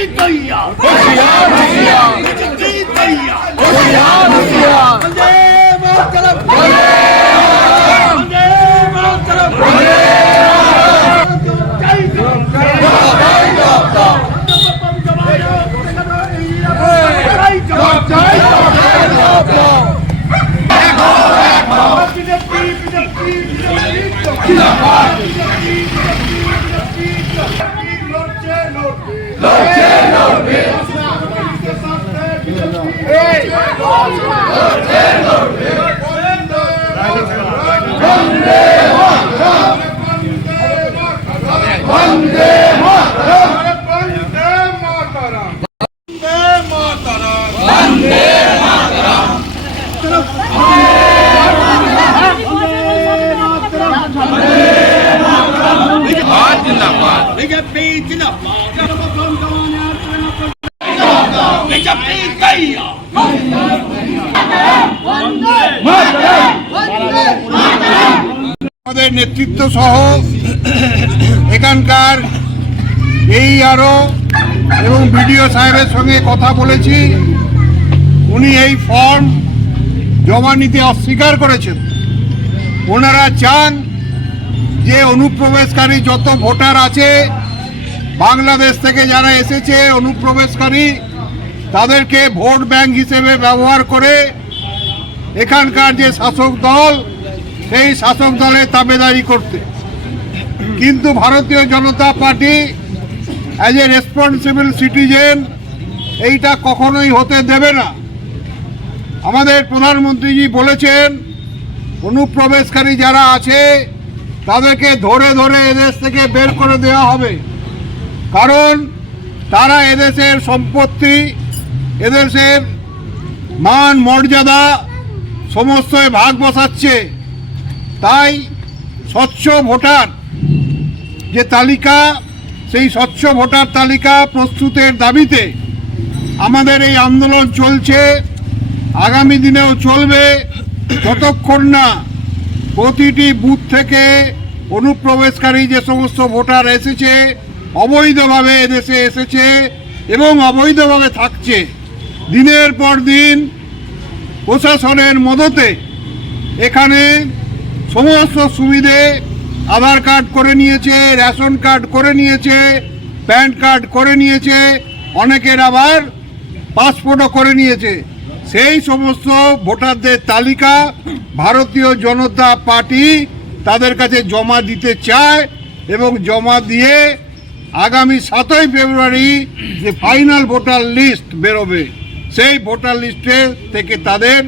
तैयार होशियार होशियार बीजेपी तैयार होशियार होशियार वंदे मातरम वंदे मातरम जय जवान Big up, big up. নেতৃত্ব সহ এখানকার এই আরও এবং বিডিও সাহেবের সঙ্গে কথা বলেছি। উনি এই ফর্ম জমা নিতে অস্বীকার করেছেন। ওনারা চান যে অনুপ্রবেশকারী যত ভোটার আছে, বাংলাদেশ থেকে যারা এসেছে অনুপ্রবেশকারী, তাদেরকে ভোট ব্যাংক হিসেবে ব্যবহার করে এখানকার যে শাসক দল সেই শাসক দলের তাবেদারি করতে। কিন্তু Bharatiya Janata party as a responsible citizen এইটা কখনোই হতে দেবে না। আমাদের প্রধানমন্ত্রীজি বলেছেন, অনুপ্রবেশকারী যারা আছে, তাদেরকে ধরে ধরে এদেশ থেকে বের করে দেওয়া হবে। কারণ তারা এদেশের সম্পত্তি, এদেশের মান, মর্যাদা সমস্ত ভাগ বসাচ্ছে। তাই স্বচ্ছ ভোটার যে তালিকা, সেই স্বচ্ছ ভোটার তালিকা প্রস্তুতের দাবিতে আমাদের এই আন্দোলন চলছে। আগামী দিনেও চলবে। যতক্ষণ না প্রতিটি বুথ থেকে অনুপ্রবেশকারী যে সমস্ত ভোটার এসেছে, অবৈধভাবে এদেশে এসেছে এবং অবৈধভাবে থাকছে, দিনের পর দিন প্রশাসনের মদতে এখানে সমস্ত সুবিধে আধার কার্ড করে নিয়েছে, রেশন কার্ড করে নিয়েছে, প্যান কার্ড করে নিয়েছে, অনেকের আবার পাসপোর্টও করে নিয়েছে। সেই সমস্ত ভোটারদের তালিকা ভারতীয় জনতা পার্টি তাদের কাছে জমা দিতে চায় এবং জমা দিয়ে আগামী সাতই ফেব্রুয়ারি যে ফাইনাল ভোটার লিস্ট বেরোবে, সেই ভোটার লিস্টে থেকে তাদের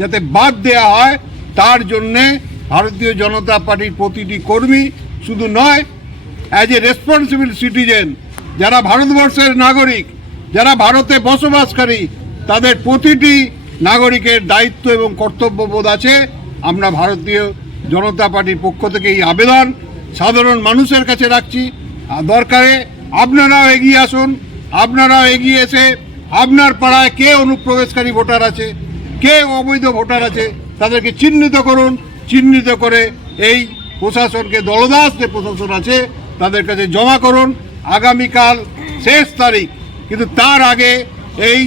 যাতে বাদ দেওয়া হয়, তার জন্যে ভারতীয় জনতা পার্টির প্রতিটি কর্মী শুধু নয় অ্যাজ এ রেসপন্সিবল সিটিজেন যারা ভারতবর্ষের নাগরিক, যারা ভারতে বসবাসকারী, তাদের প্রতিটি নাগরিকের দায়িত্ব এবং কর্তব্যবোধ আছে। আমরা ভারতীয় জনতা পার্টির পক্ষ থেকে এই আবেদন সাধারণ মানুষের কাছে রাখছি। দরকারে আপনারাও এগিয়ে আসুন। আপনারাও এগিয়ে এসে আপনার পাড়ায় কে অনুপ্রবেশকারী ভোটার আছে, কে অবৈধ ভোটার আছে, তাদেরকে চিহ্নিত করুন। চিহ্নিত করে এই প্রশাসনকে দলদাস যে প্রশাসন আছে তাদের কাছে জমা করুন। আগামীকাল শেষ তারিখ কিন্তু তার আগে এই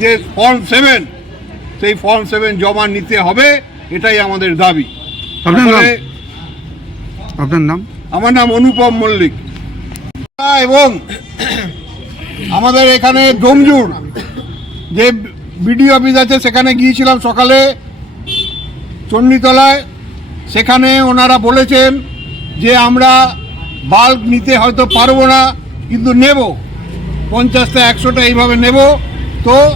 যে ফর্ম সেভেন সেই ফর্ম সেভেন জমা নিতে হবে এটাই আমাদের দাবি। আপনার নাম? আমার নাম অনুপম মল্লিক। এবং আমাদের এখানে ডোমজুর যে বিডিও অফিস আছে সেখানে গিয়েছিলাম সকালে। চণ্ডীতলায়, সেখানে ওনারা বলেছেন যে আমরা বাল্ক নিতে হয়তো পারব না, কিন্তু নেব। পঞ্চাশটা, একশোটা এইভাবে নেব। তো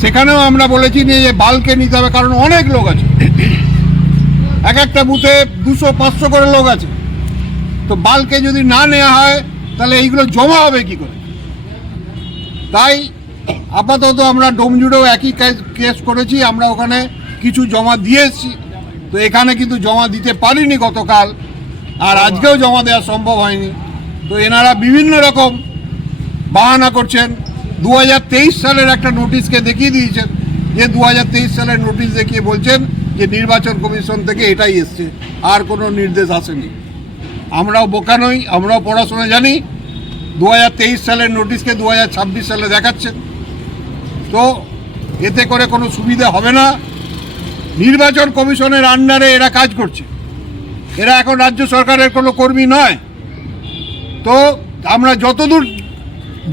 সেখানেও আমরা বলেছি যে বাল্কে নিতে হবে, কারণ অনেক লোক আছে। এক একটা বুথে দুশো, পাঁচশো করে লোক আছে। তো বাল্কে যদি না নেওয়া হয়, তাহলে এইগুলো জমা হবে কি করে? তাই আপাতত আমরা ডোমজুড়েও একই কেস- কেস করেছি। আমরা ওখানে কিছু জমা দিয়ে এসেছি তো এখানে কিন্তু জমা দিতে পারিনি গতকাল, আর আজকেও জমা দেওয়া সম্ভব হয়নি। তো এনারা বিভিন্ন রকম বাহানা করছেন। দু হাজার তেইশ সালের একটা নোটিশকে দেখিয়ে দিয়েছেন, যে দু হাজার তেইশ সালের নোটিশ দেখিয়ে বলছেন যে নির্বাচন কমিশন থেকে এটাই এসছে, আর কোনো নির্দেশ আসেনি। আমরাও বোকা নই, আমরাও পড়াশোনা জানি। দু হাজার তেইশ সালের নোটিশকে দু হাজার ছাব্বিশ সালে দেখাচ্ছেন। তো এতে করে কোনো সুবিধা হবে না। নির্বাচন কমিশনের আন্ডারে এরা কাজ করছে। এরা এখন রাজ্য সরকারের কোনো কর্মী নয়। তো আমরা যতদূর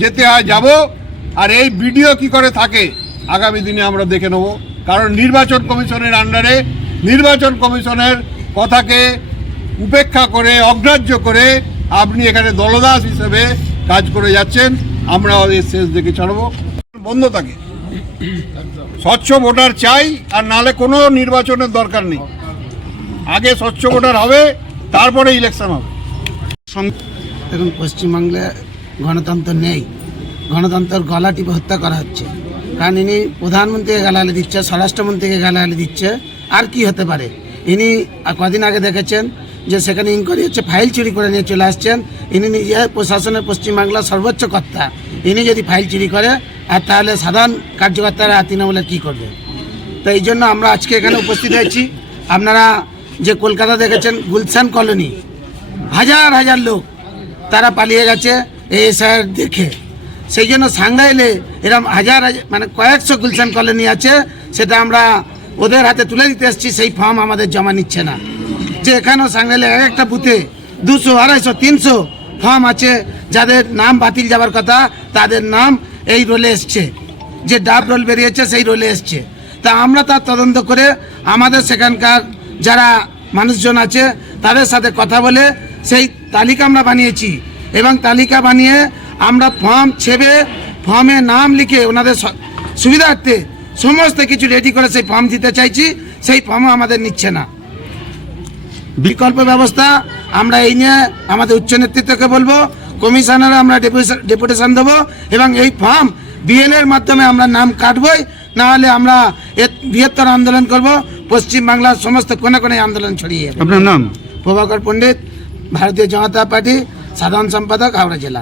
যেতে হয় যাব, আর এই ভিডিও কি করে থাকে, আগামী দিনে আমরা দেখে নেব। কারণ নির্বাচন কমিশনের আন্ডারে নির্বাচন কমিশনের কথাকে উপেক্ষা করে, অগ্রাহ্য করে আপনি এখানে দলদাস হিসেবে কাজ করে যাচ্ছেন। আমরা শেষ দেখে ছাড়বো। বন্ধ থাকে। স্বচ্ছ ভোটার চাই, আর নালে কোনো নির্বাচনের দরকার নেই। আগে স্বচ্ছ ভোটার হবে, তারপরে ইলেকশন হবে। এখন পশ্চিমবাংলায় গণতন্ত্র নেই। গণতন্ত্রের গলা টিপে হত্যা করা হচ্ছে। কারণ ইনি প্রধানমন্ত্রীকে গালাগালি দিচ্ছে, স্বরাষ্ট্রমন্ত্রীকে গালাগালি দিচ্ছে, আর কি হতে পারে? ইনি কদিন আগে দেখেছেন যে সেখানে ইনকোয়ারি হচ্ছে ফাইল চুরি করে নিয়ে চলে আসছেন। ইনি নিজে প্রশাসনের পশ্চিমবাংলার সর্বোচ্চ কর্তা। ইনি যদি ফাইল চুরি করে, আর তাহলে সাধারণ কার্যকর্তারা তৃণমূলের কী করবে? তো এই জন্য আমরা আজকে এখানে উপস্থিত হয়েছি। আপনারা যে কলকাতা দেখেছেন, গুলশান কলোনি, হাজার হাজার লোক তারা পালিয়ে গেছে এই স্যার দেখে। সেই জন্য সাংঘাইলে এরকম হাজার মানে কয়েকশো গুলশান কলোনি আছে, সেটা আমরা ওদের হাতে তুলে দিতে এসেছি, সেই ফর্ম আমাদের জমা নিচ্ছে না। যে এখানেও সাংঘাইলে এক একটা বুথে দুশো, আড়াইশো, তিনশো ফর্ম আছে যাদের নাম বাতিল যাবার কথা, তাদের নাম এই রোলে এসছে। যে ডাব রোল বেরিয়েছে, সেই রোলে এসছে। তা আমরা তার তদন্ত করে আমাদের সেখানকার যারা মানুষজন আছে, তাদের সাথে কথা বলে সেই তালিকা আমরা বানিয়েছি এবং তালিকা বানিয়ে আমরা ফর্ম ছেবে ফর্মে নাম লিখে ওনাদের সুবিধার্থে সমস্ত কিছু রেডি করে সেই ফর্ম দিতে চাইছি, সেই ফর্মও আমাদের নিচ্ছে না। বিকল্প ব্যবস্থা আমরা এই নিয়ে আমাদের উচ্চ নেতৃত্বকে বলব কমিশনার আমরা ডেপুটেশন দেবো এবং এই ফর্ম বিএল এর মাধ্যমে আমরা নাম কাটবই নাহলে আমরা বৃহত্তর আন্দোলন করব পশ্চিমবাংলার সমস্ত কোনে কোনে আন্দোলন ছড়িয়ে আপনার নাম? প্রভাকর পণ্ডিত ভারতীয় জনতা পার্টি সাধারণ সম্পাদক হাওড়া জেলা।